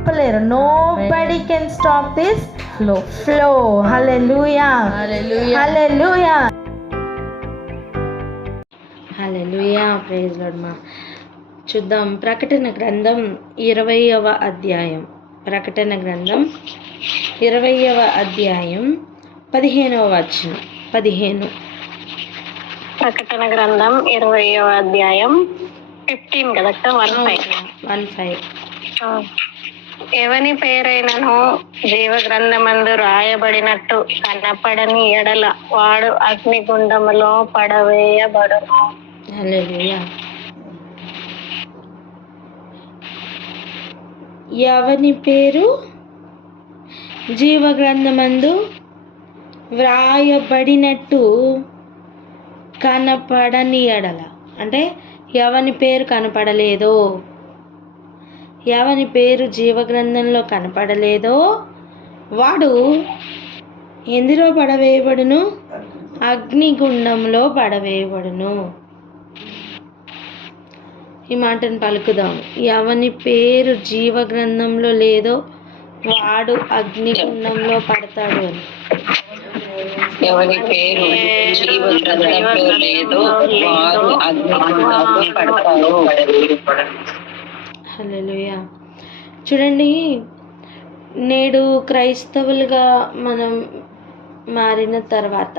ఆపలేరు. Nobody can stop this flow. Hallelujah, hallelujah, hallelujah. Praise Lord. మా చూద్దాం ప్రకటన గ్రంథం 20వ అధ్యాయం. ప్రకటన గ్రంథం 20వ అధ్యాయం 15వ వచనం. 15. ప్రకటన గ్రంథం 20వ అధ్యాయం 15 కదక్క. 15. ఎవని పేరైనను జీవ గ్రంథమందు రాయబడినట్టు కనపడని ఎడల వాడు అగ్నిగుండములో పడవేయబడును. హల్లెలూయా. ఎవని పేరు జీవ గ్రంథమందు వ్రాయబడినట్టు కనపడని ఎడల, అంటే ఎవని పేరు కనపడలేదో, ఎవని పేరు జీవగ్రంథంలో కనపడలేదో వాడు ఎందులో పడవేయబడును? అగ్నిగుండంలో పడవేయబడును. ఈ మాటను పలుకుదాం. ఎవని పేరు జీవగ్రంథంలో లేదో వాడు అగ్నిగుండంలో పడతాడు అని. ఎవరి పేరు జీవగ్రంథంలో లేదో వారు అగ్నిగుండంలో పడతారు. హల్లెలూయా. చూడండి, నేడు క్రైస్తవులుగా మనం మారిన తర్వాత,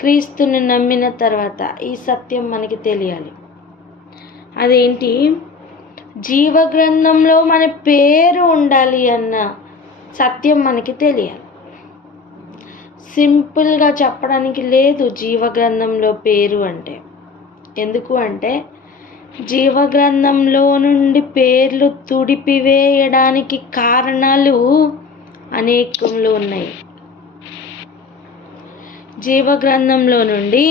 క్రీస్తుని నమ్మిన తర్వాత ఈ సత్యం మనకి తెలియాలి. అదేంటి? జీవగ్రంథంలో మన పేరు ఉండాలి అన్న సత్యం మనకి తెలియాలి. సింపుల్గా చెప్పడానికి లేదు జీవగ్రంథంలో పేరు అంటే. ఎందుకు అంటే జీవగ్రంథంలో నుండి పేర్లు తుడిపివేయడానికి కారణాలు అనేకంలో ఉన్నాయి. జీవగ్రంథంలో నుండి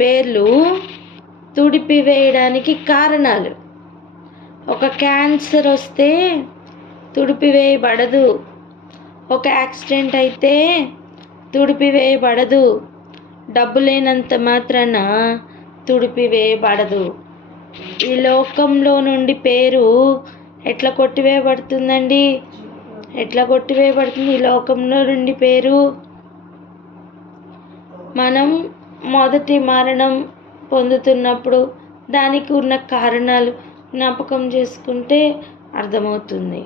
పేర్లు తుడిపివేయడానికి కారణాలు. ఒక క్యాన్సర్ వస్తే తుడిపివేయబడదు, ఒక యాక్సిడెంట్ అయితే తుడిపివేయబడదు, డబ్బు లేనంత మాత్రాన తుడిపివేయబడదు. ఈ లోకంలో నుండి పేరు ఎట్లా కొట్టివేయబడుతుందండి? ఎట్లా కొట్టివేయబడుతుంది ఈ లోకంలో నుండి పేరు? మనం మొదటి మరణం పొందుతున్నప్పుడు దానికి ఉన్న కారణాలు జ్ఞాపకం చేసుకుంటే అర్థమవుతుంది.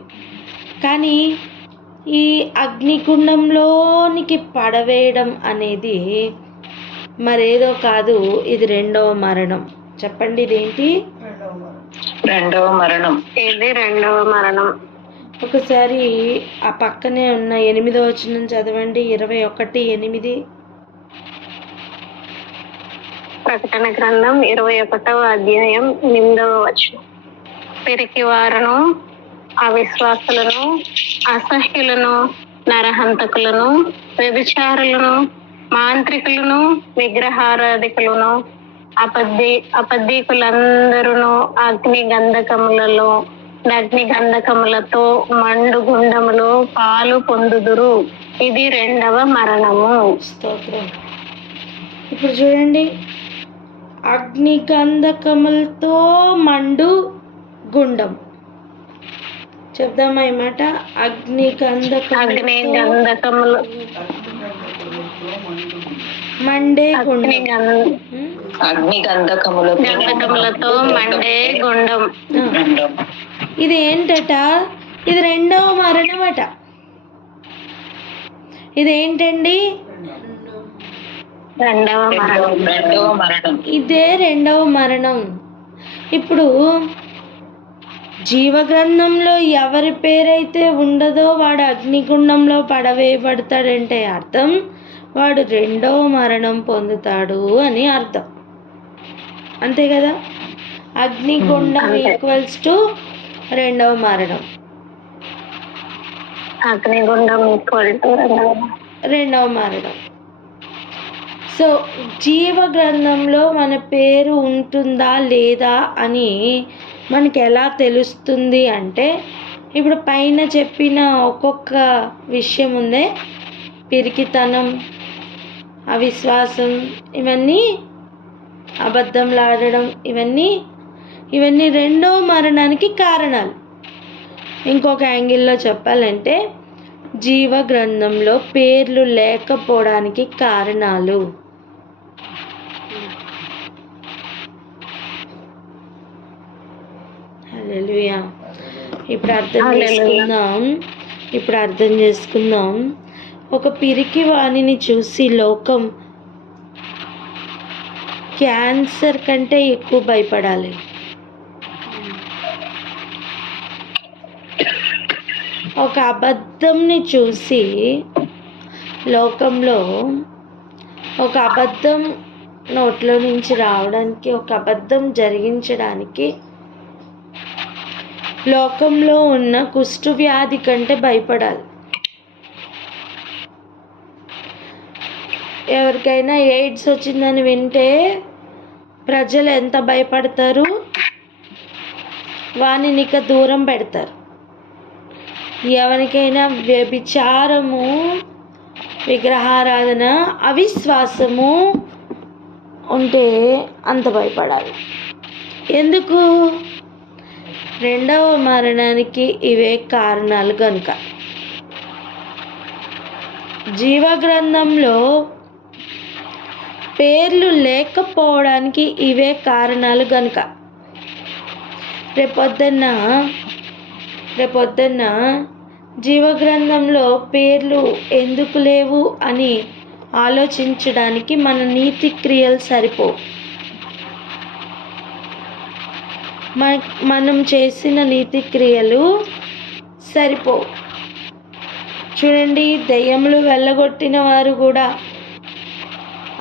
కానీ ఈ అగ్నిగుండంలోనికి పడవేయడం అనేది మరేదో కాదు, ఇది రెండవ మరణం. చెప్పండి, ఇదేంటి? రెండవ మరణం. ఇది రెండవ మరణం. ఒకసారి ఆ పక్కనే ఉన్న 8వ వచనం చదవండి. 21:8. ప్రకటన గ్రంథం 21వ అధ్యాయం 8వ వచనం. పిరికి వారును, అవిశ్వాసులను, అసహ్యులను, నరహంతకులను, వ్యభిచారులను, మాంత్రికులను, విగ్రహారాధికులను, అబద్ధీకులందరూ అగ్ని గంధకములతో మండు గుండములో పాలు పొందుదురు. ఇది రెండవ మరణము. స్తోత్రం. ఇప్పుడు చూడండి, అగ్ని గంధకములతో మండు గుండం. చెప్దామా ఈ మాట? అగ్ని గంధకములు మండే గుండం. అగ్ని గంధకములతో మండే గుండం. ఇది ఏంటట? ఇది రెండవ మరణం అట. ఇదేంటండి? ఇదే రెండవ మరణం. ఇప్పుడు జీవగ్రంథంలో ఎవరి పేరైతే ఉండదో వాడు అగ్నిగుండంలో పడవేయబడతాడంటే అర్థం వాడు రెండవ మరణం పొందుతాడు అని అర్థం. అంతే కదా? అగ్నిగుండం ఈక్వల్స్ టు రెండవ మరణం. అగ్నిగుండం ఈక్వల్ టు రెండవ మరణం. సో జీవగ్రంథంలో మన పేరు ఉంటుందా లేదా అని మనకి ఎలా తెలుస్తుంది అంటే, ఇప్పుడు పైన చెప్పిన ఒక్కొక్క విషయం ఉందే, పిరికితనం, అవిశ్వాసం, ఇవన్నీ అబద్ధంలాడడం, ఇవన్నీ రెండో మరణానికి కారణాలు. ఇంకొక యాంగిల్లో చెప్పాలంటే జీవ గ్రంథంలో పేర్లు లేకపోవడానికి కారణాలు. హల్లెలూయా. ఇప్పుడు అర్థం చేసుకుందాం. ఒక పిరికి వాణిని చూసి లోకం క్యాన్సర్ కంటే ఎక్కువ భయపడాలి. ఒక అబద్ధంని చూసి లోకంలో ఒక అబద్ధం నోట్లో నుంచి రావడానికి, ఒక అబద్ధం జరిగించడానికి లోకంలో ఉన్న కుష్టు వ్యాధి కంటే భయపడాలి. ఎవరికైనా ఎయిడ్స్ వచ్చిందని వింటే ప్రజలు ఎంత భయపడతారు, వానిని ఇక దూరం పెడతారు. ఎవరికైనా వ్యభిచారము, విగ్రహారాధన, అవిశ్వాసము ఉంటే అంత భయపడాలి. ఎందుకు? రెండవ మరణానికి ఇవే కారణాలు కనుక. జీవగ్రంథంలో పేర్లు లేకపోవడానికి ఇవే కారణాలు కనుక. రేపొద్దున్న జీవగ్రంథంలో పేర్లు ఎందుకు లేవు అని ఆలోచించడానికి మన నీతి క్రియలు సరిపోవు. మనం చేసిన నీతి క్రియలు సరిపోవు. చూడండి, దెయ్యములు వెళ్ళగొట్టిన వారు కూడా,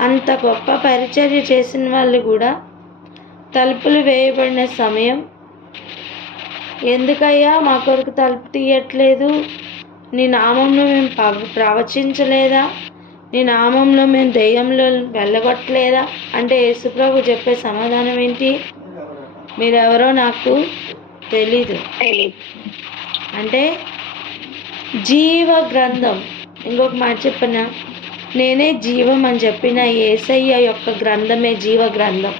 అంత గొప్ప పరిచర్య చేసిన వాళ్ళు కూడా తలుపులు వేయబడిన సమయం, ఎందుకయ్యా మా కొరకు తలుపు తీయట్లేదు, నీ నామంలో మేము ప్రవచించలేదా, నీ నామంలో మేము దెయ్యంలో వెళ్ళగొట్టలేదా అంటే యేసుప్రభు చెప్పే సమాధానం ఏంటి? మీరెవరో నాకు తెలీదు. అంటే జీవ గ్రంథం, ఇంకొక మాట చెప్పిన, నేనే జీవం అని చెప్పిన యేసయ్య యొక్క గ్రంథమే జీవ గ్రంథం.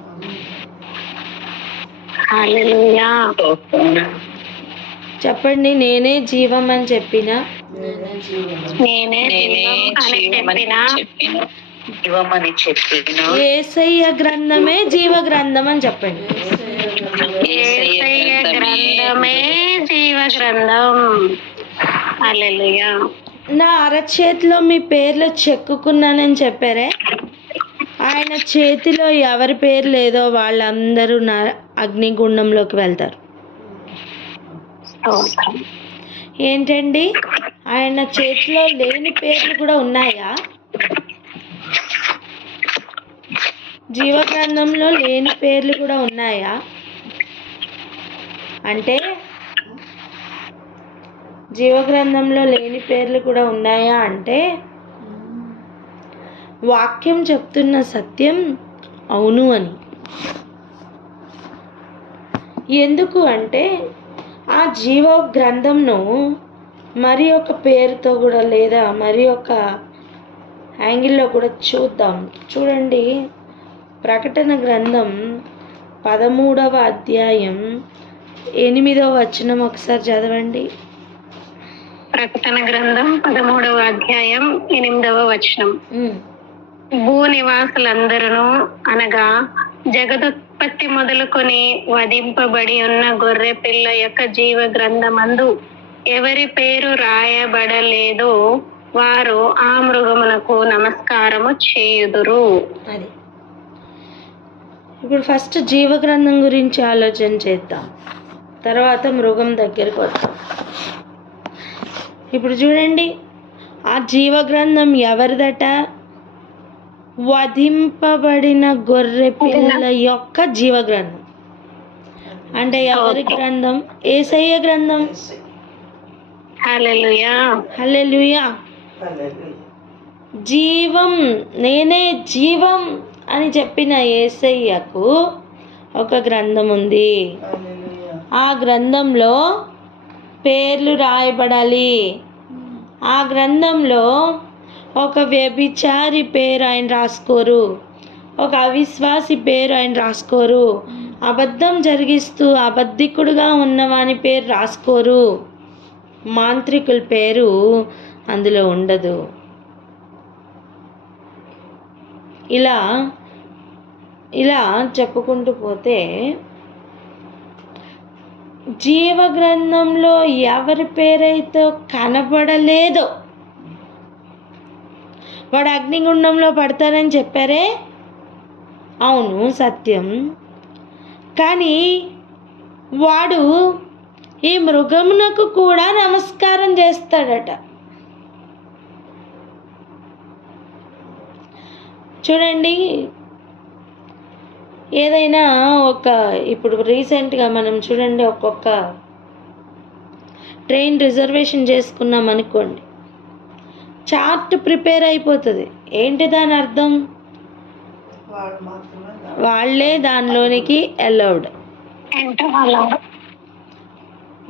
చెప్పండి, నేనే జీవం అని చెప్పిన యేసయ్య గ్రంథమే జీవ గ్రంథం అని చెప్పండి. గ్రంథమే జీవ గ్రంథం. హల్లెలూయా. నా అరచేతిలో మీ పేర్లు చెక్కుకున్నానని చెప్పారే, ఆయన చేతిలో ఎవరి పేరు లేదో వాళ్ళందరూ నా అగ్నిగుండంలోకి వెళ్తారు. ఏంటండి, ఆయన చేతిలో లేని పేర్లు కూడా ఉన్నాయా? జీవగ్రంథంలో లేని పేర్లు కూడా ఉన్నాయా? అంటే జీవగ్రంథంలో లేని పేర్లు కూడా ఉన్నాయా అంటే వాక్యం చెప్తున్న సత్యం అవును అని. ఎందుకు అంటే ఆ జీవ గ్రంథంను మరి ఒక పేరుతో కూడా లేదా మరి ఒక యాంగిల్లో కూడా చూద్దాం. చూడండి, ప్రకటన గ్రంథం 13వ అధ్యాయం 8వ వచనం ఒకసారి చదవండి. ప్రకటన గ్రంథం 13వ అధ్యాయం 8వ వచనం. భూనివాసులందరూ అనగా జగదుత్పత్తి మొదలుకొని వధింపబడి ఉన్న గొర్రె పిల్ల యొక్క జీవ గ్రంథమందు ఎవరి పేరు రాయబడలేదో వారు ఆ మృగమునకు నమస్కారము చేయుదురు. అది ఇప్పుడు ఫస్ట్ జీవ గ్రంథం గురించి ఆలోచన చేద్దాం, తర్వాత మృగం దగ్గరకు వద్దాం. ఇప్పుడు చూడండి, ఆ జీవ గ్రంథం ఎవరిదట? వధింపబడిన గొర్రె పిల్ల యొక్క జీవ గ్రంథం. అంటే ఎవరి గ్రంథం? యేసయ్య గ్రంథం. హల్లెలూయా. హల్లెలూయా. జీవం, నేనే జీవం అని చెప్పిన యేసయ్యకు ఒక గ్రంథం ఉంది. ఆ గ్రంథంలో పేర్లు రాయబడాలి. ఆ గ్రంథంలో ఒక వ్యభిచారి పేరు ఆయన రాసుకోరు, ఒక అవిశ్వాసి పేరు ఆయన రాసుకోరు, అబద్ధం జరిగిస్తూ అబద్ధికుడుగా ఉన్నవాని పేరు రాసుకోరు. మాంత్రికుల పేరు అందులో ఉండదు. ఇలా ఇలా చెప్పుకుంటూ పోతే జీవ గ్రంథంలో ఎవరి పేరైతే కనబడలేదో వాడు అగ్నిగుండంలో పడతారని చెప్పారే, అవును సత్యం. కానీ వాడు ఈ మృగమునకు కూడా నమస్కారం చేస్తాడట. చూడండి, ఏదైనా ఇప్పుడు రీసెంట్గా మనం చూడండి, ఒక్కొక్క ట్రైన్ రిజర్వేషన్ చేసుకున్నాం అనుకోండి, చార్ట్ ప్రిపేర్ అయిపోతుంది. ఏంటి దాని అర్థం? వాళ్ళే దానిలోనికి అలౌడ్,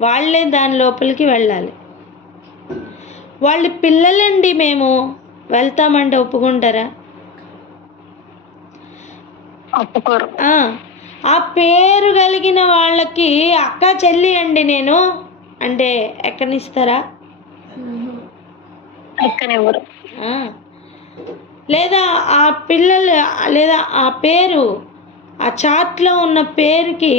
వాళ్ళే దాని లోపలికి వెళ్ళాలి. వాళ్ళ పిల్లలండి, మేము వెళ్తామంటే ఒప్పుకుంటారా? ఒప్పుకోరు. ఆ పేరు కలిగిన వాళ్ళకి అక్క చెల్లి అండి నేను అంటే ఎక్కనిస్తారా? ఎక్కనివ్వరు. లేదా ఆ పిల్లలు, లేదా ఆ పేరు, ఆ చాట్లో ఉన్న పేరుకి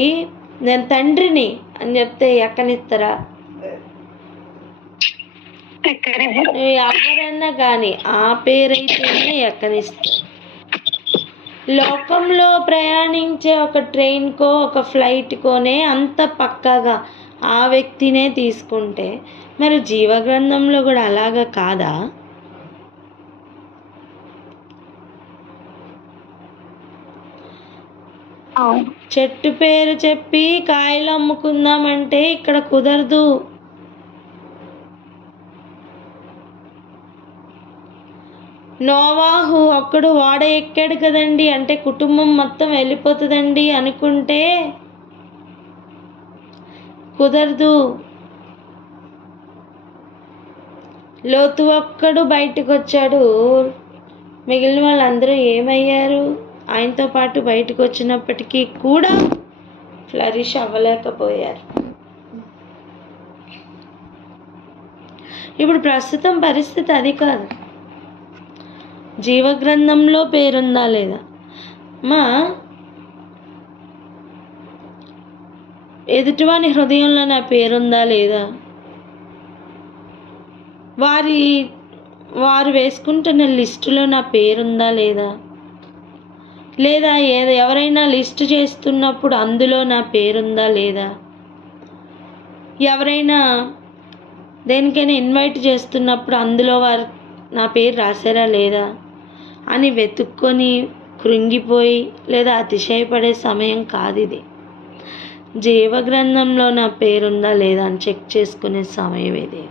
నేను తండ్రిని అని చెప్తే ఎక్కనిస్తారా? ఎవరన్నా కానీ ఆ పేరైతేనే ఎక్కనిస్తారు. లోకంలో ప్రయాణించే ఒక ట్రైన్కో ఒక ఫ్లైట్కోనే అంత పక్కాగా ఆ వ్యక్తినే తీసుకుంటే మరి జీవగ్రంథంలో కూడా అలాగా కాదా? చెట్టు పేరు చెప్పి కాయలు అమ్ముకుందామంటే ఇక్కడ కుదరదు. నోవాహు ఒక్కడు ఓడ ఎక్కాడు కదండి అంటే కుటుంబం మొత్తం వెళ్ళిపోతుందండి అనుకుంటే కుదరదు. లోతు ఒక్కడు బయటకు వచ్చాడు, మిగిలిన వాళ్ళందరూ ఏమయ్యారు? ఆయనతో పాటు బయటకు వచ్చినప్పటికీ కూడా ఫ్లరిష్ అవ్వలేకపోయారు. ఇప్పుడు ప్రస్తుతం పరిస్థితి అది కాదు. జీవగ్రంథంలో పేరుందా లేదా? ఎదుటివాని హృదయంలో నా పేరుందా లేదా? వారు వేసుకుంటున్న లిస్టులో నా పేరుందా లేదా? లేదా ఎవరైనా లిస్ట్ చేస్తున్నప్పుడు అందులో నా పేరుందా లేదా? ఎవరైనా దేనికైనా ఇన్వైట్ చేస్తున్నప్పుడు అందులో వారు నా పేరు రాశారా లేదా అని వెతుక్కొని కృంగిపోయి లేదా అతిశయపడే సమయం కాదు ఇది. జీవగ్రంథంలో నా పేరుందా లేదా అని చెక్ చేసుకునే సమయం ఇది.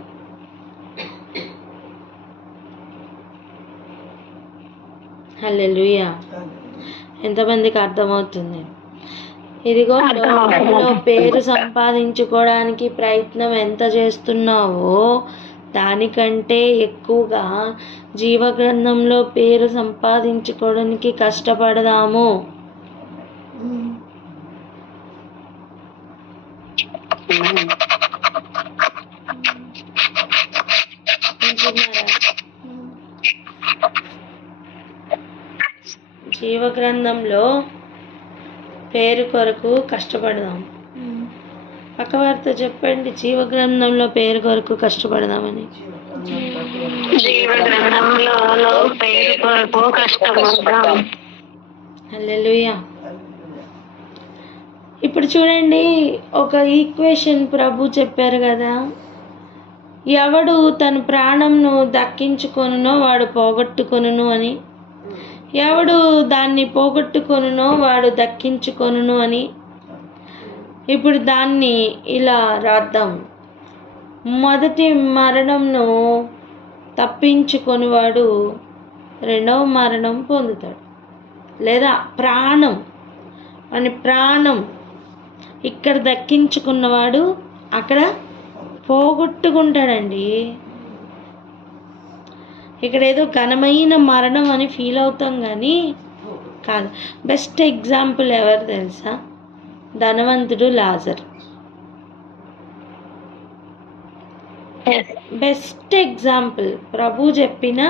హల్లెలూయా. ఎంతమందికి అర్థమవుతుంది? ఇదిగో లోకంలో పేరు సంపాదించుకోవడానికి ప్రయత్నం ఎంత చేస్తున్నావో దానికంటే ఎక్కువగా జీవగ్రంథంలో పేరు సంపాదించుకోవడానికి కష్టపడదాము. జీవగ్రంథంలో పేరు కొరకు కష్టపడదాం. పక్కవారితో చెప్పండి, జీవగ్రంథంలో పేరు కొరకు కష్టపడదామని. హల్లెలూయా. ఇప్పుడు చూడండి, ఒక ఈక్వేషన్ ప్రభు చెప్పారు కదా, ఎవడు తన ప్రాణంను దక్కించుకొనునో వాడు పోగొట్టుకొనును అని, ఎవడు దాన్ని పోగొట్టుకొనునో వాడు దక్కించుకొనును అని. ఇప్పుడు దాన్ని ఇలా రాద్దాం. మొదటి మరణంను తప్పించుకొనివాడు రెండవ మరణం పొందుతాడు. లేదా ప్రాణం ఇక్కడ దక్కించుకున్నవాడు అక్కడ పోగొట్టుకుంటాడండి. ఇక్కడ ఏదో ఘనమైన మరణం అని ఫీల్ అవుతాం కానీ కాదు. బెస్ట్ ఎగ్జాంపుల్ ఎవరు తెలుసా? ధనవంతుడు లాజర్. Yes. బెస్ట్ ఎగ్జాంపుల్, ప్రభు చెప్పిన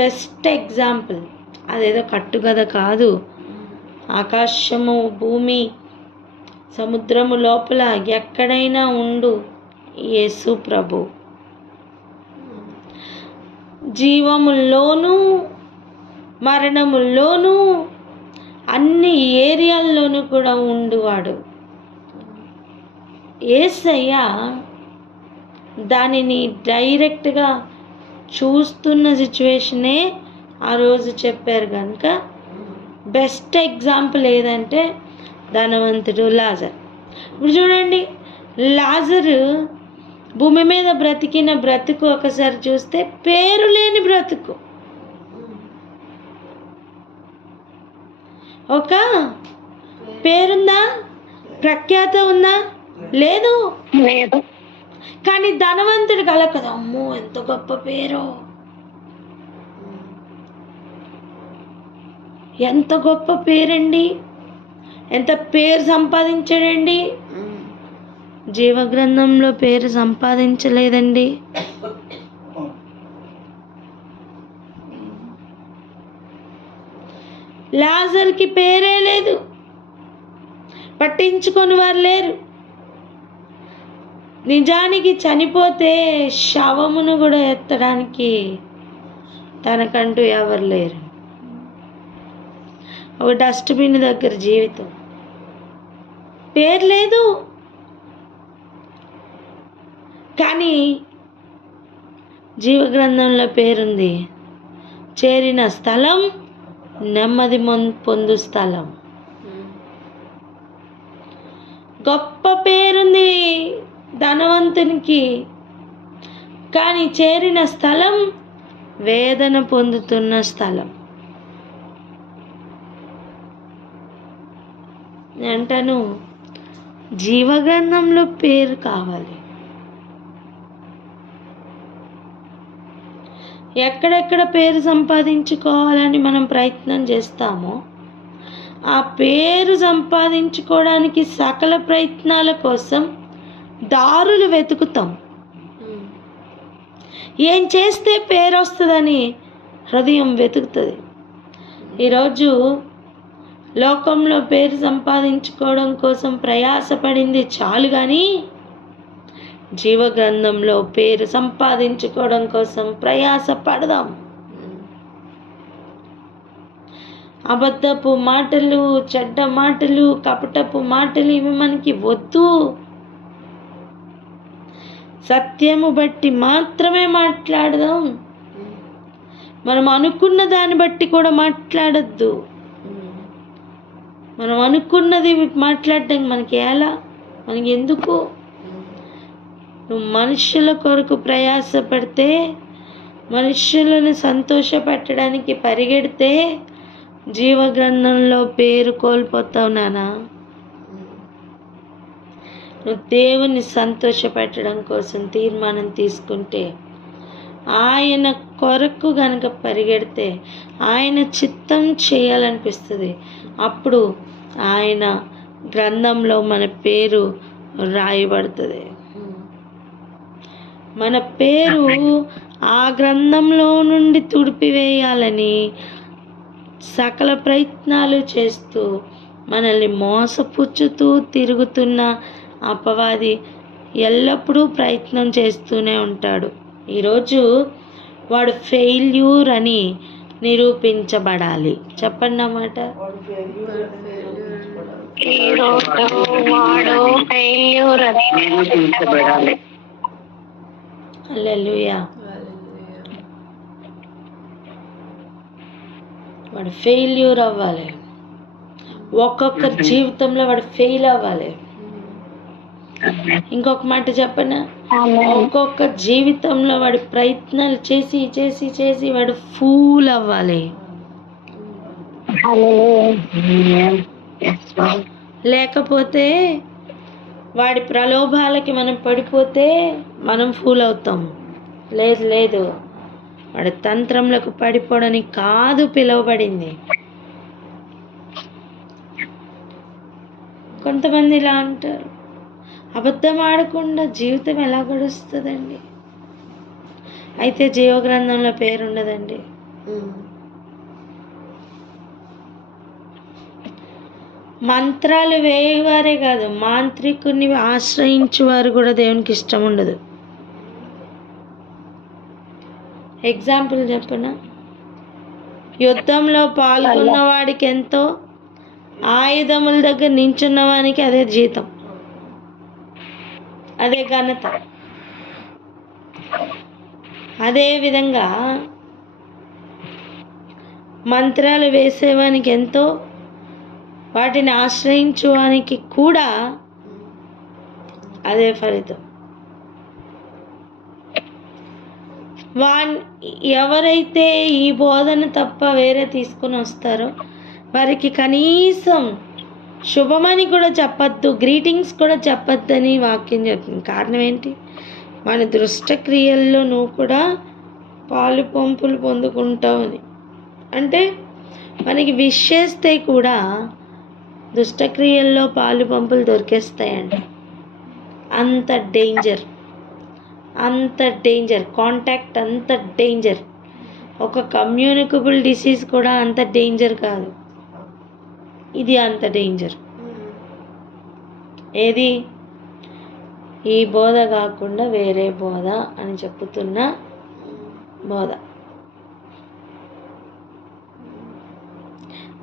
బెస్ట్ ఎగ్జాంపుల్. అదేదో కట్టుకథ కాదు. ఆకాశము, భూమి, సముద్రము లోపల ఎక్కడైనా ఉండు యేసు ప్రభు. జీవముల్లోనూ మరణముల్లోనూ అన్ని ఏరియాల్లోనూ కూడా ఉండువాడు యేసయ్య. దానిని డైరెక్ట్గా చూస్తున్న సిచ్యువేషనే ఆ రోజు చెప్పారు కనుక బెస్ట్ ఎగ్జాంపుల్ ఏదంటే ధనవంతుడు లాజర్. ఇప్పుడు చూడండి, లాజరు భూమి మీద బ్రతికిన బ్రతుకు ఒకసారి చూస్తే పేరు లేని బ్రతుకు. ఒక పేరుందా, ప్రఖ్యాత ఉందా? లేదు. లేదు. కానీ ధనవంతుడు కల కదా, అమ్మో ఎంత గొప్ప పేరు, ఎంత గొప్ప పేరండి, ఎంత పేరు సంపాదించాడండి. జీవగ్రంథంలో పేరు సంపాదించలేదండి. లాజర్కి పేరే లేదు, పట్టించుకొని వారు లేరు. నిజానికి చనిపోతే శవమును కూడా ఎత్తడానికి తనకంటూ ఎవరు లేరు. ఒక డస్ట్బిన్ దగ్గర జీవితం, పేరు లేదు. కానీ జీవగ్రంథంలో పేరుంది. చేరిన స్థలం నెమ్మది పొందు స్థలం. గొప్ప పేరుంది ధనవంతునికి, కానీ చేరిన స్థలం వేదన పొందుతున్న స్థలం. అంటాను, జీవగ్రంథంలో పేరు కావాలి. ఎక్కడెక్కడ పేరు సంపాదించుకోవాలని మనం ప్రయత్నం చేస్తామో ఆ పేరు సంపాదించుకోవడానికి సకల ప్రయత్నాల కోసం దారులు వెతుకుతాం. ఏం చేస్తే పేరు వస్తుందని హృదయం వెతుకుతుంది. ఈరోజు లోకంలో పేరు సంపాదించుకోవడం కోసం ప్రయాసపడింది చాలు, కానీ జీవగ్రంథంలో పేరు సంపాదించుకోవడం కోసం ప్రయాస పడదాం. అబద్ధపు మాటలు, చెడ్డ మాటలు, కపటపు మాటలు ఇవి మనకి వద్దు. సత్యము బట్టి మాత్రమే మాట్లాడదాం. మనం అనుకున్న దాన్ని బట్టి కూడా మాట్లాడద్దు. మనం అనుకున్నది మాట్లాడడం మనకి ఎలా, మనకి ఎందుకు? నువ్వు మనుషుల కొరకు ప్రయాసపడితే, మనుషులను సంతోషపెట్టడానికి పరిగెడితే జీవగ్రంథంలో పేరు కోల్పోతావు నానా. నువ్వు దేవుని సంతోషపెట్టడం కోసం తీర్మానం తీసుకుంటే, ఆయన కొరకు గనక పరిగెడితే, ఆయన చిత్తం చేయాలనిపిస్తుంది. అప్పుడు ఆయన గ్రంథంలో మన పేరు రాయబడుతుంది. మన పేరు ఆ గ్రంథంలో నుండి తుడిపివేయాలని సకల ప్రయత్నాలు చేస్తూ మనల్ని మోసపుచ్చుతూ తిరుగుతున్న అపవాది ఎల్లప్పుడూ ప్రయత్నం చేస్తూనే ఉంటాడు. ఈరోజు వాడు ఫెయిల్యూర్ అని నిరూపించబడాలి. చెప్పండి అన్నమాట. హల్లెలూయా. వాడు ఫెయిల్యూర్ అవ్వాలి. ఒక్కొక్క జీవితంలో వాడు ఫెయిల్ అవ్వాలి. ఇంకొక మాట చెప్పనా, ఒక్కొక్క జీవితంలో వాడి ప్రయత్నాలు చేసి చేసి చేసి వాడు ఫూల్ అవ్వాలి. లేకపోతే వాడి ప్రలోభాలకి మనం పడిపోతే మనం ఫూల్ అవుతాం. లేదు లేదు, వాడి తంత్రంలోకి పడిపోవడానికి కాదు పిలువబడింది. కొంతమంది ఇలా అంటారు, అబద్ధం ఆడకుండా జీవితం ఎలా గడుస్తుందండి? అయితే జీవగ్రంథంలో పేరు ఉండదండి. మంత్రాలు వేయవారే కాదు, మాంత్రికుని ఆశ్రయించు వారు కూడా దేవునికి ఇష్టం ఉండదు. ఎగ్జాంపుల్ చెప్పనా, యుద్ధంలో పాల్గొన్న వాడికి ఎంతో, ఆయుధముల దగ్గర నించున్న వానికి అదే జీతం, అదే ఘనత. అదే విధంగా మంత్రాలు వేసేవానికి ఎంతో, వాటిని ఆశ్రయించువానికి కూడా అదే ఫలితం. ఎవరైతే ఈ బోధన తప్ప వేరే తీసుకొని వస్తారో వారికి కనీసం శుభమని కూడా చెప్పద్దు, గ్రీటింగ్స్ కూడా చెప్పొద్దని వాక్యం చెప్తుంది. కారణం ఏంటి? మన దుష్ట క్రియల్లో నువ్వు కూడా పాలు పంపులు పొందుకుంటావు అని. అంటే మనకి విష్ చేస్తే కూడా దుష్టక్రియల్లో పాలు పంపులు దొరికేస్తాయండి. అంత డేంజర్, అంత డేంజర్ కాంటాక్ట్, అంత డేంజర్. ఒక కమ్యూనికబుల్ డిసీజ్ కూడా అంత డేంజర్ కాదు, ఇది అంత డేంజర్. ఏది? ఈ బోధ కాకుండా వేరే బోధ అని చెప్పుతున్న బోధ.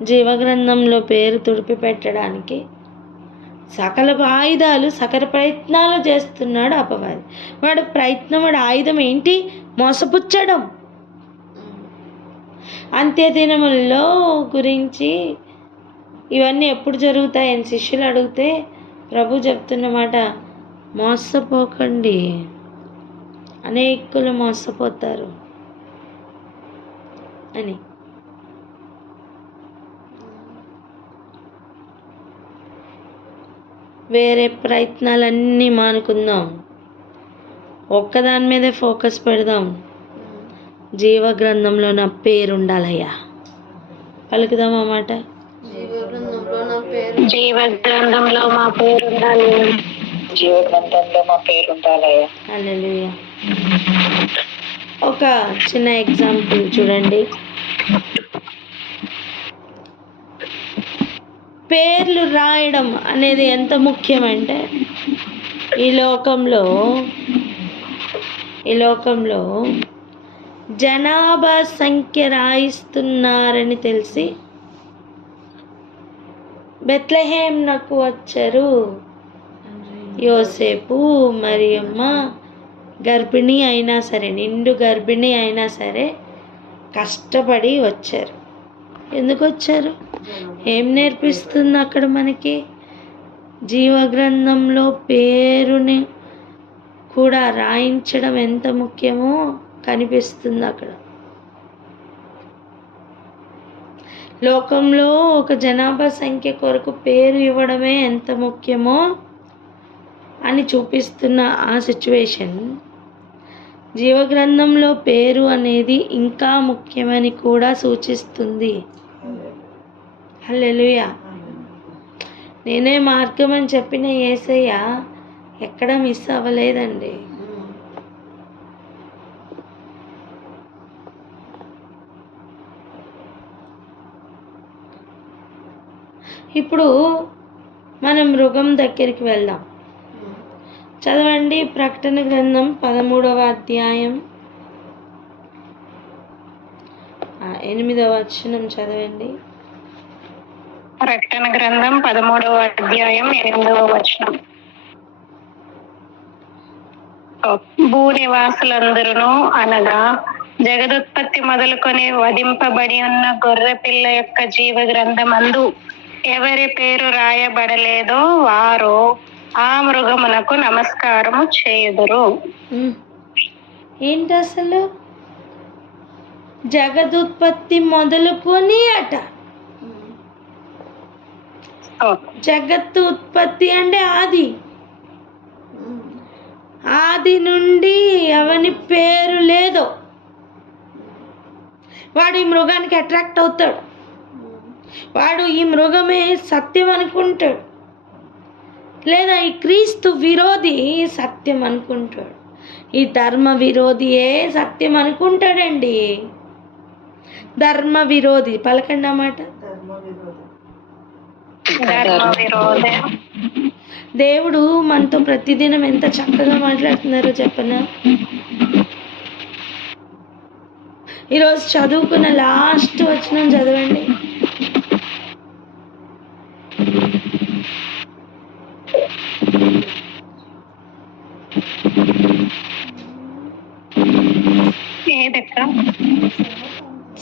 జీవగ్రంథంలో పేరు తుడిపి పెట్టడానికి సకల ఆయుధాలు, సకల ప్రయత్నాలు చేస్తున్నాడు అపవాది. వాడు ప్రయత్నం, వాడు ఆయుధం ఏంటి? మోసపుచ్చడం. అంత్యదినములలో గురించి ఇవన్నీ ఎప్పుడు జరుగుతాయని శిష్యులు అడిగితే ప్రభు చెప్తున్నమాట, మోసపోకండి, అనేకులు మోసపోతారు అని. వేరే ప్రయత్నాలన్నీ మానుకుందాం, ఒక్కదాని మీదే ఫోకస్ పెడదాం. జీవగ్రంథంలో నా పేరు ఉండాలయ్యా. పలుకుదాం అన్నమాట, జీవగ్రంథంలో మా పేరు ఉండాలి, జీవగ్రంథంలో మా పేరు ఉండాలయ్యా. హల్లెలూయా. ఒక చిన్న ఎగ్జాంపుల్ చూడండి. పేర్లు రాయడం అనేది ఎంత ముఖ్యమంటే, ఈ లోకంలో జనాభా సంఖ్య రాయిస్తున్నారని తెలిసి బెత్లెహేంనకు వచ్చారు యోసేపు, మరియమ్మ. గర్భిణి అయినా సరే, నిండు గర్భిణి అయినా సరే కష్టపడి వచ్చారు. ఎందుకు వచ్చారు? ఏం నేర్పిస్తుంది అక్కడ మనకి? జీవగ్రంథంలో పేరుని కూడా రాయించడం ఎంత ముఖ్యమో కనిపిస్తుంది అక్కడ. లోకంలో ఒక జనాభా సంఖ్య కొరకు పేరు ఇవ్వడమే ఎంత ముఖ్యమో అని చూపిస్తున్న ఆ సిచ్యువేషన్, జీవగ్రంథంలో పేరు అనేది ఇంకా ముఖ్యమని కూడా సూచిస్తుంది. హల్లెలూయా. నేనే మార్గం అని చెప్పిన యేసయ్య ఎక్కడ మిస్ అవ్వలేదండి. ఇప్పుడు మనం మృగం దగ్గరికి వెళ్దాం. చదవండి ప్రకటన గ్రంథం 13వ అధ్యాయం 8వ వచనం చదవండి. ప్రకటన గ్రంథం 13వ అధ్యాయం 8వ వచనం. భూనివాసులందరూ అనగా జగదుత్పత్తి మొదలుకొని వధింపబడి ఉన్న గొర్రె పిల్ల యొక్క జీవ గ్రంథమందు ఎవరి పేరు రాయబడలేదో వారు ఆ మృగమునకు నమస్కారము చేయుదురు. ఏంటి అసలు? జగదుత్పత్తి మొదలుకొని అట. జగత్తు ఉత్పత్తి అంటే ఆది నుండి ఎవని పేరు లేదో వాడు ఈ మృగానికి అట్రాక్ట్ అవుతాడు. వాడు ఈ మృగమే సత్యం అనుకుంటాడు, లేదా ఈ క్రీస్తు విరోధి సత్యం అనుకుంటాడు. ఈ ధర్మ విరోధియే సత్యం అనుకుంటాడండి. ధర్మ విరోధి, పలకండి అన్నమాట. ధర్మ విరోధి. దేవుడు మనతో ప్రతిదినం ఎంత చక్కగా మాట్లాడుతున్నారో చెప్పనా. ఈరోజు చదువుకున్న లాస్ట్ వచనం చదవండి. ఏదక్క?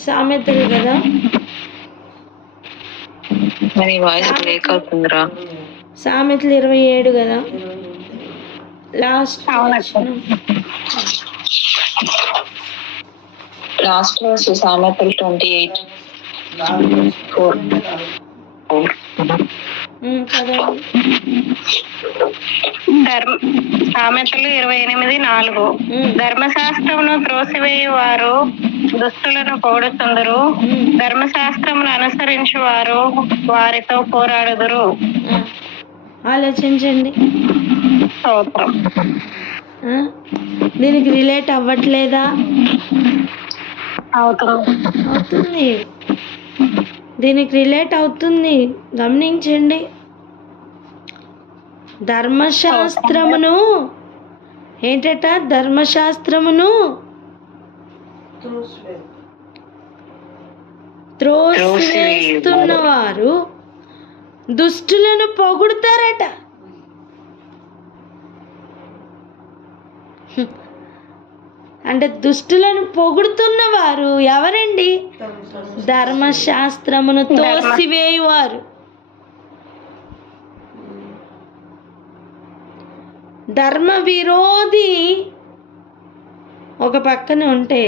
సామెతలు కదా. మరి వాయిస్ బ్రేక్ అవుతుందిరా. సామెతలు 27 కదా లాస్ట్. లాస్ట్ వర్స్ సామెతలు 28:4. చదవండి. సామెతలు 28:4. ధర్మశాస్త్రమును త్రోసివేయువారు దుష్టులను పొగుడుతుందరు, ధర్మశాస్త్రమును అనుసరించు వారు వారితో పోరాడుదురు. ఆలోచించండి. స్తోత్రం. దీనికి రిలేట్ అవ్వట్లేదా? అవుతుంది. దీనికి రిలేట్ అవుతుంది, గమనించండి. ధర్మశాస్త్రమును ఏంటట? ధర్మశాస్త్రమును త్రోసివేస్తున్న వారు దుష్టులను పొగుడుతారట. అంటే దుష్టులను పొగుడుతున్న వారు ఎవరండి? ధర్మశాస్త్రమును తోసివేయువారు. ధర్మ విరోధి ఒక పక్కన ఉంటే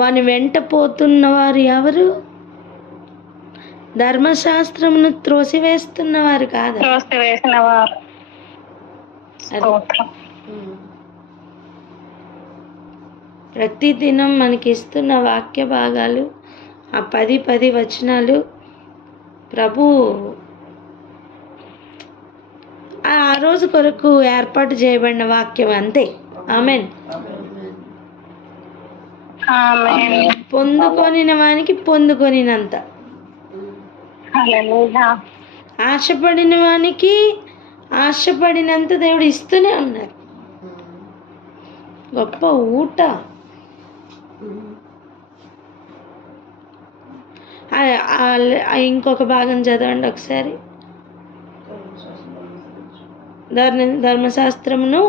వాని వెంట పోతున్న వారు ఎవరు? ధర్మశాస్త్రమును త్రోసివేస్తున్నవారు కాదు. ప్రతిదినం మనకి ఇస్తున్న వాక్య భాగాలు, ఆ 10 వచనాలు ప్రభు ఆ రోజు కొరకు ఏర్పాటు చేయబడిన వాక్యం అంతే. ఆమెన్. పొందుకొనిన వానికి పొందుకొనినంత, ఆశపడిన వానికి ఆశపడినంత దేవుడు ఇస్తూనే ఉన్నారు. గొప్ప ఊట. ఇంకొక భాగం చదవండి ఒకసారి. ధర్మశాస్త్రమును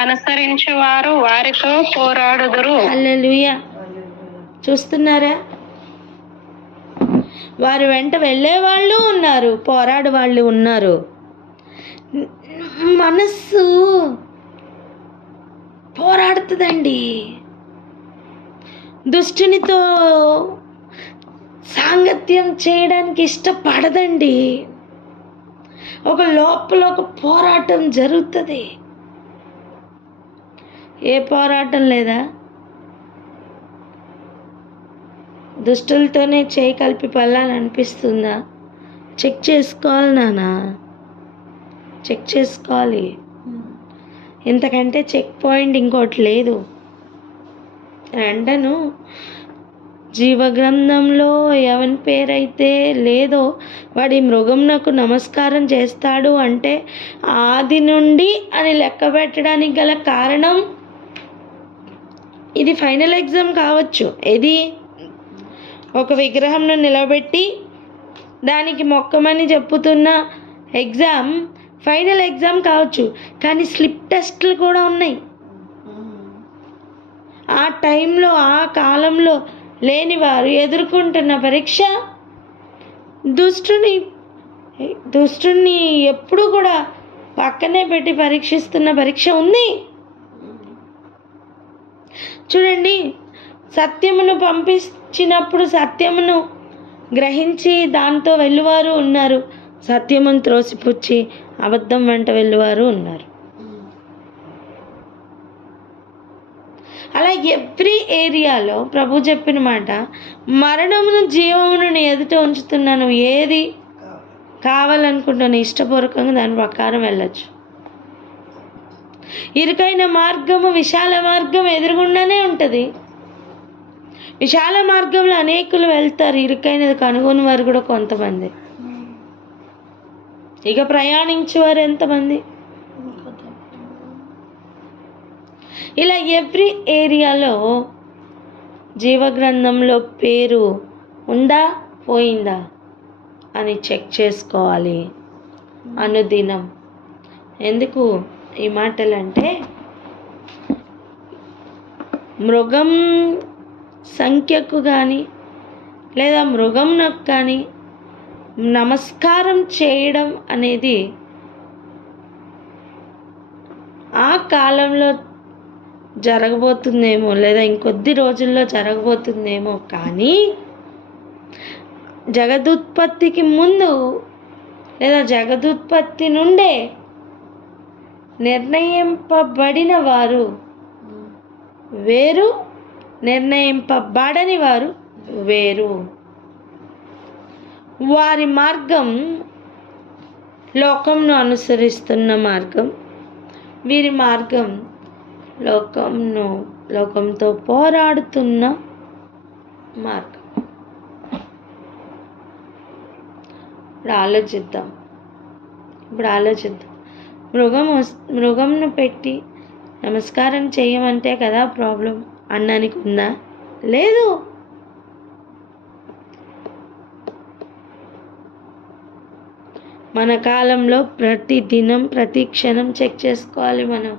అనుసరించు వారు వారితో పోరాడుదురు. హల్లెలూయా. చూస్తున్నారా? వారి వెంట వెళ్ళే వాళ్ళు ఉన్నారు, పోరాడు వాళ్ళు ఉన్నారు. మనస్సు పోరాడుతుందండి. దుష్టునితో సాంగత్యం చేయడానికి ఇష్టపడదండి. ఒక లోపల ఒక పోరాటం జరుగుతుంది. ఏ పోరాటం లేదా? దుష్టులతోనే చేయి కలిపి పల్లాలనిపిస్తుందా? చెక్ చేసుకోవాలి నాన్న, చెక్ చేసుకోవాలి. ఇంతకంటే చెక్ పాయింట్ ఇంకోటి లేదు. అంటను జీవగ్రంథంలో ఎవరి పేరైతే లేదో వాడి మృగంనకు నమస్కారం చేస్తాడు అంటే ఆది నుండి అని లెక్క పెట్టడానికి గల కారణం ఇది ఫైనల్ ఎగ్జామ్ కావచ్చు. ఇది ఒక విగ్రహంను నిలబెట్టి దానికి మొక్కమని చెప్పుతున్న ఎగ్జామ్ ఫైనల్ ఎగ్జామ్ కావచ్చు, కానీ స్లిప్ టెస్ట్లు కూడా ఉన్నాయి. ఆ టైంలో ఆ కాలంలో లేని వారు ఎదుర్కొంటున్న పరీక్ష దుష్టుని ఎప్పుడు కూడా పక్కనే పెట్టి పరీక్షిస్తున్న పరీక్ష ఉంది. చూడండి, సత్యమును పంపించినప్పుడు సత్యమును గ్రహించి దాంతో వెళ్ళువారు ఉన్నారు, సత్యమును త్రోసిపుచ్చి అబద్ధం వెంట వెళ్ళువారు ఉన్నారు. అలా ఎవ్రీ ఏరియాలో ప్రభు చెప్పిన మాట, మరణమును జీవమును నీ ఎదుట ఉంచుతున్నాను, ఏది కావాలనుకుంటున్నా ఇష్టపూర్వకంగా దాని ప్రకారం వెళ్ళచ్చు. ఇరుకైన మార్గము విశాల మార్గం ఎదురుగుండానే ఉంటుంది. విశాల మార్గంలో అనేకులు వెళ్తారు, ఇరుకైనది కనుగొని వారు కూడా కొంతమంది. ఇక ప్రయాణించేవారు ఎంతమంది? ఇలా ఎవ్రీ ఏరియాలో జీవగ్రంథంలో పేరు ఉందా పోయిందా అని చెక్ చేసుకోవాలి అనుదినం. ఎందుకు ఈ మాటలంటే, మృగం సంఖ్యకు కానీ లేదా మృగంకు కానీ నమస్కారం చేయడం అనేది ఆ కాలంలో జరగబోతుందేమో, లేదా ఇంకొద్ది రోజుల్లో జరగబోతుందేమో, కానీ జగదుత్పత్తికి ముందు లేదా జగదుత్పత్తి నుండే నిర్ణయింపబడిన వారు వేరు, నిర్ణయింపబడని వారు వేరు. వారి మార్గం లోకంను అనుసరిస్తున్న మార్గం, వీరి మార్గం లోకంతో పోరాడుతున్న మార్గం. ఇప్పుడు ఆలోచిద్దాం. మృగంను పెట్టి నమస్కారం చేయమంటే కదా ప్రాబ్లం అనడానికి ఉందా? లేదు. మన కాలంలో ప్రతి దినం ప్రతి క్షణం చెక్ చేసుకోవాలి మనం,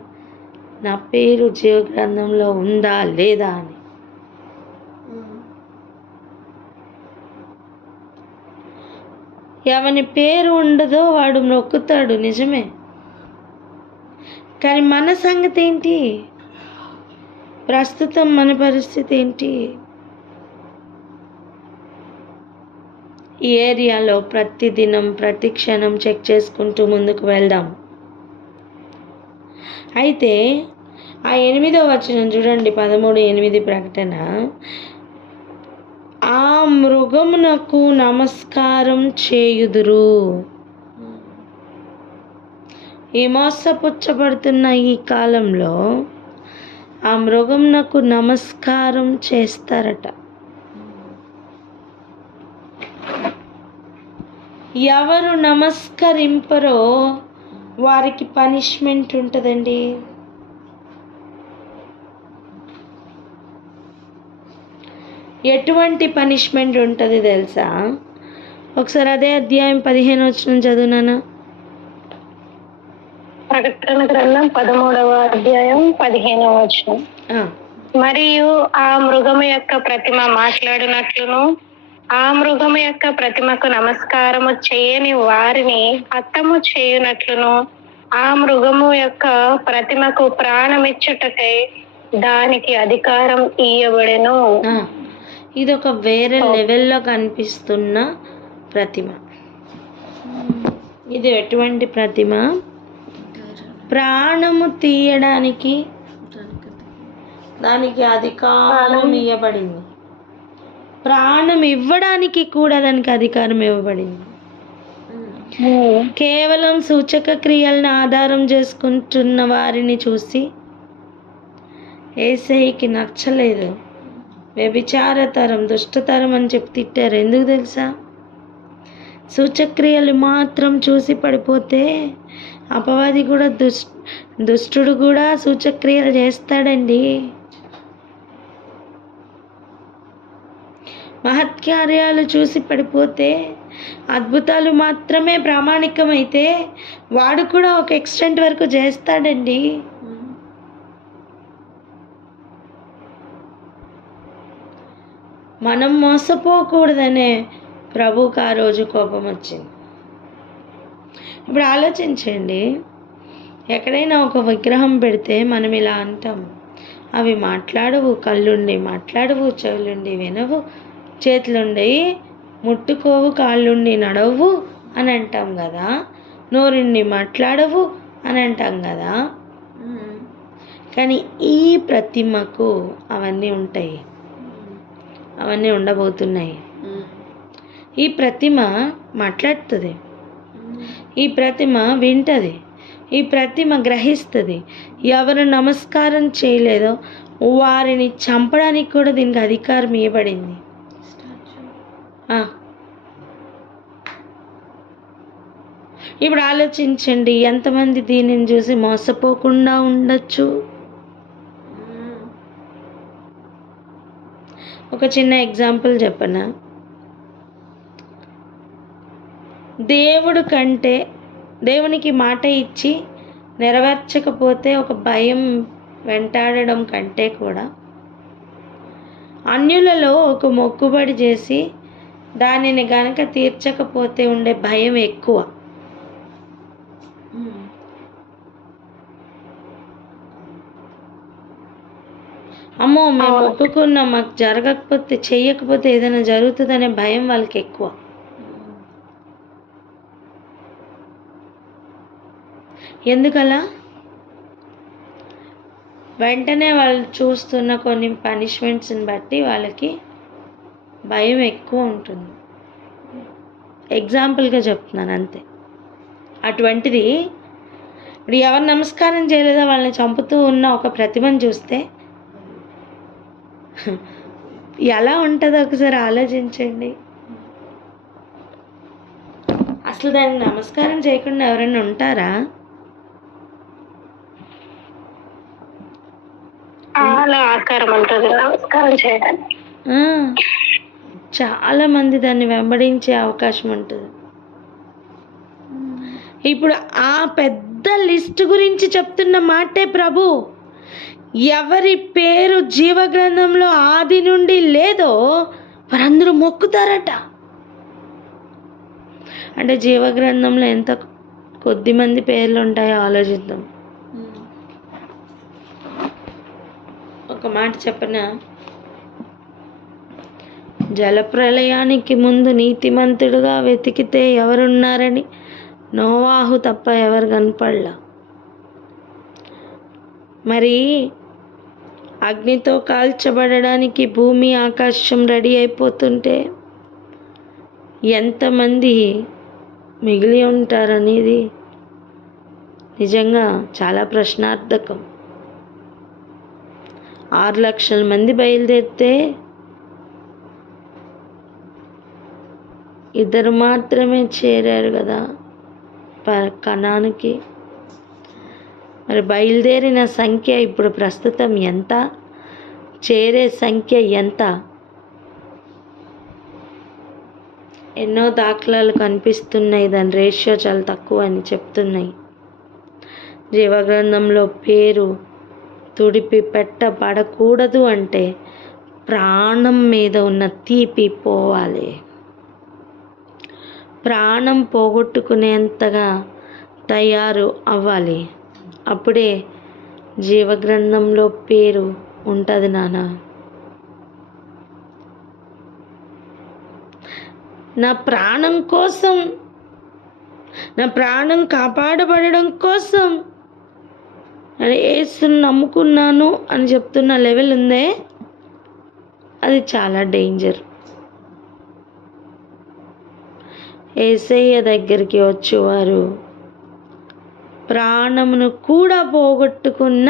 నా పేరు జీవగ్రంథంలో ఉందా లేదా అని. ఎవని పేరు ఉండదో వాడు మొక్కుతాడు, నిజమే. కానీ మన సంగతి ఏంటి? ప్రస్తుతం మన పరిస్థితి ఏంటి? ఈ ఏరియాలో ప్రతి దినం ప్రతి క్షణం చెక్ చేసుకుంటూ ముందుకు వెళ్దాం. అయితే ఆ 8వ వచనం చూడండి, 13:8 ప్రకటన. ఆ మృగమునకు నమస్కారం చేయుదురు. ఈ మోసపుచ్చబడుతున్న ఈ కాలంలో ఆ మృగమునకు నమస్కారం చేస్తారట. ఎవరు నమస్కరింపరో వారికి పనిష్మెంట్ ఉంటుందండి. ఎటువంటి పనిష్మెంట్ ఉంటుంది తెలుసా? ఒకసారి అదే అధ్యాయం 15 వచనం చదువునానా. ప్రకటన గ్రంథం 13వ అధ్యాయం 15వ వచనం. మరియు ఆ మృగము యొక్క ప్రతిమ మాట్లాడినట్లును ఆ మృగము యొక్క ప్రతిమకు నమస్కారము చేయని వారిని హతము చేయునట్లును ఆ మృగము యొక్క ప్రతిమకు ప్రాణమిచ్చుటకై దానికి అధికారం ఇయ్యబడెను. ఇది ఒక వేరే లెవెల్లో కనిపిస్తున్న ప్రతిమ. ఇది ఎటువంటి ప్రతిమ? ప్రాణము తీయడానికి దానికి అధికారం ఇవ్వబడింది. ప్రాణం ఇవ్వడానికి కూడా దానికి అధికారం ఇవ్వబడింది. కేవలం సూచక క్రియలను ఆధారం చేసుకుంటున్న వారిని చూసి యేసయ్యకి నచ్చలేదు. వ్యభిచారతరం, దుష్టతరం అని చెప్పి తిట్టారు. ఎందుకు తెలుసా? సూచక్రియలు మాత్రం చూసి పడిపోతే అపవాది కూడా దుష్టుడు కూడా సూచక్రియలు చేస్తాడండి. మహత్కార్యాలు చూసి పడిపోతే, అద్భుతాలు మాత్రమే ప్రామాణికమైతే వాడు కూడా ఒక ఎక్స్టెంట్ వరకు చేస్తాడండి. మనం మోసపోకూడదనే ప్రభువుకు ఆ రోజు కోపం వచ్చింది. ఇప్పుడు ఆలోచించండి, ఎక్కడైనా ఒక విగ్రహం పెడితే మనం ఇలా అంటాం, అవి మాట్లాడవు, కళ్ళుండి మాట్లాడవు, చెవులుండి వినవు, చేతులుండి ముట్టుకోవు, కాళ్ళుండి నడవు అని అంటాం కదా, నోరుండి మాట్లాడవు అని అంటాం కదా. కానీ ఈ ప్రతిమకు అవన్నీ ఉంటాయి, అవన్నీ ఉండబోతున్నాయి. ఈ ప్రతిమ మాట్లాడుతుంది, ఈ ప్రతిమ వింటది, ఈ ప్రతిమ గ్రహిస్తుంది. ఎవరు నమస్కారం చేయలేదో వారిని చంపడానికి కూడా దీనికి అధికారం ఇవ్వబడింది. ఇప్పుడు ఆలోచించండి, ఎంతమంది దీనిని చూసి మోసపోకుండా ఉండొచ్చు. ఒక చిన్న ఎగ్జాంపుల్ చెప్పనా? దేవునికి మాట ఇచ్చి నెరవేర్చకపోతే ఒక భయం వెంటాడడం కంటే కూడా అన్యులలో ఒక మొక్కుబడి చేసి దానిని గనక తీర్చకపోతే ఉండే భయం ఎక్కువ. అమ్మో మేము మొక్కుకున్నాం, మాకు జరగకపోతే చెయ్యకపోతే ఏదైనా జరుగుతుందనే భయం వాళ్ళకి ఎక్కువ. ఎందుకలా? వెంటనే వాళ్ళు చూస్తున్న కొన్ని పనిష్మెంట్స్ని బట్టి వాళ్ళకి భయం ఎక్కువ ఉంటుంది. ఎగ్జాంపుల్గా చెప్తున్నాను అంతే. అటువంటిది ఇప్పుడు ఎవరు నమస్కారం చేయలేదో వాళ్ళని చంపుతూ ఉన్న ఒక ప్రతిమను చూస్తే ఎలా ఉంటుందో ఒకసారి ఆలోచించండి. అసలు దానికి నమస్కారం చేయకుండా ఎవరైనా ఉంటారా? చాలా మంది దాన్ని వెంబడించే అవకాశం ఉంటుంది. ఇప్పుడు ఆ పెద్ద లిస్ట్ గురించి చెప్తున్న మాటే ప్రభు. ఎవరి పేరు జీవగ్రంథంలో ఆది నుండి లేదో వారందరూ మొక్కుతారట. అంటే జీవగ్రంథంలో ఎంత కొద్ది మంది పేర్లు ఉంటాయో ఆలోచిద్దాం. ఒక మాట చెప్పనా? జలప్రళయానికి ముందు నీతిమంతుడుగా వెతికితే ఎవరున్నారని నోవాహు తప్ప ఎవరు కనపడలా. మరి అగ్నితో కాల్చబడడానికి భూమి ఆకాశం రెడీ అయిపోతుంటే ఎంతమంది మిగిలి ఉంటారనేది నిజంగా చాలా ప్రశ్నార్థకం. 6 లక్షల మంది బయలుదేరితే 2 మాత్రమే చేరారు కదా కనానుకి. మరి బయలుదేరిన సంఖ్య ఇప్పుడు ప్రస్తుతం ఎంత? చేరే సంఖ్య ఎంత? ఎన్నో దాఖలాలు కనిపిస్తున్నాయి, దాని రేషియో చాలా తక్కువ అని చెప్తున్నాయి. జీవగ్రంథంలో పేరు తుడిపి పెట్టబడకూడదు అంటే ప్రాణం మీద ఉన్న తీపి పోవాలి. ప్రాణం పోగొట్టుకునేంతగా తయారు అవ్వాలి. అప్పుడే జీవగ్రంథంలో పేరు ఉంటుంది నాన్న. నా ప్రాణం కోసం, నా ప్రాణం కాపాడబడడం కోసం యేసుని నమ్ముకున్నాను అని చెప్తున్న లెవెల్ ఉందే, అది చాలా డేంజర్. యేసయ్య దగ్గరికి వచ్చేవారు ప్రాణమును కూడా పోగొట్టుకున్న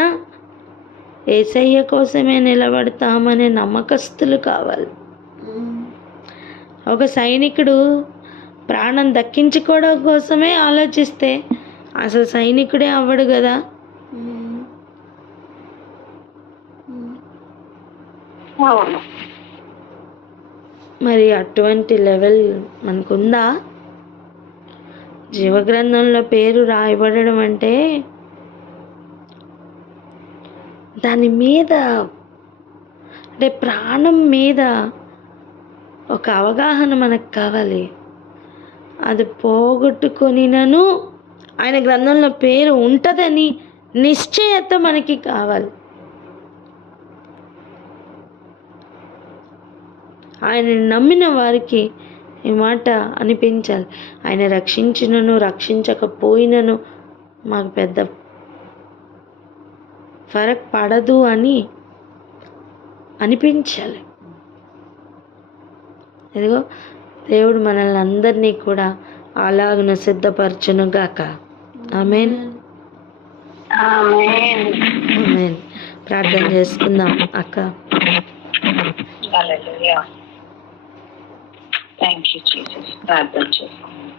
యేసయ్య కోసమే నిలబడతామనే నమ్మకస్తులు కావాలి. ఒక సైనికుడు ప్రాణం దక్కించుకోవడం కోసమే ఆలోచిస్తే అసలు సైనికుడే అవ్వడు కదా. మరి అటువంటి లెవెల్ మనకుందా? జీవగ్రంథంలో పేరు రాయబడడం అంటే దాని మీద, అంటే ప్రాణం మీద ఒక అవగాహన మనకు కావాలి. అది పోగొట్టుకొనినను ఆయన గ్రంథంలో పేరు ఉంటుందని నిశ్చయత మనకి కావాలి. ఆయన నమ్మిన వారికి ఈ మాట అనిపించాలి. ఆయన రక్షించినను రక్షించకపోయినను మాకు పెద్ద ఫరక్ పడదు అని అనిపించాలి. ఇదిగో దేవుడు మనల్ని అందరినీ కూడా అలాగున సిద్ధపరచును గాక. ఆమేన్. ఆమేన్. ఆమేన్. ప్రార్థన చేసుకుందాం అక్క. హల్లెలూయా. Thank you Jesus. ప్రార్థన చేసుకుందాం.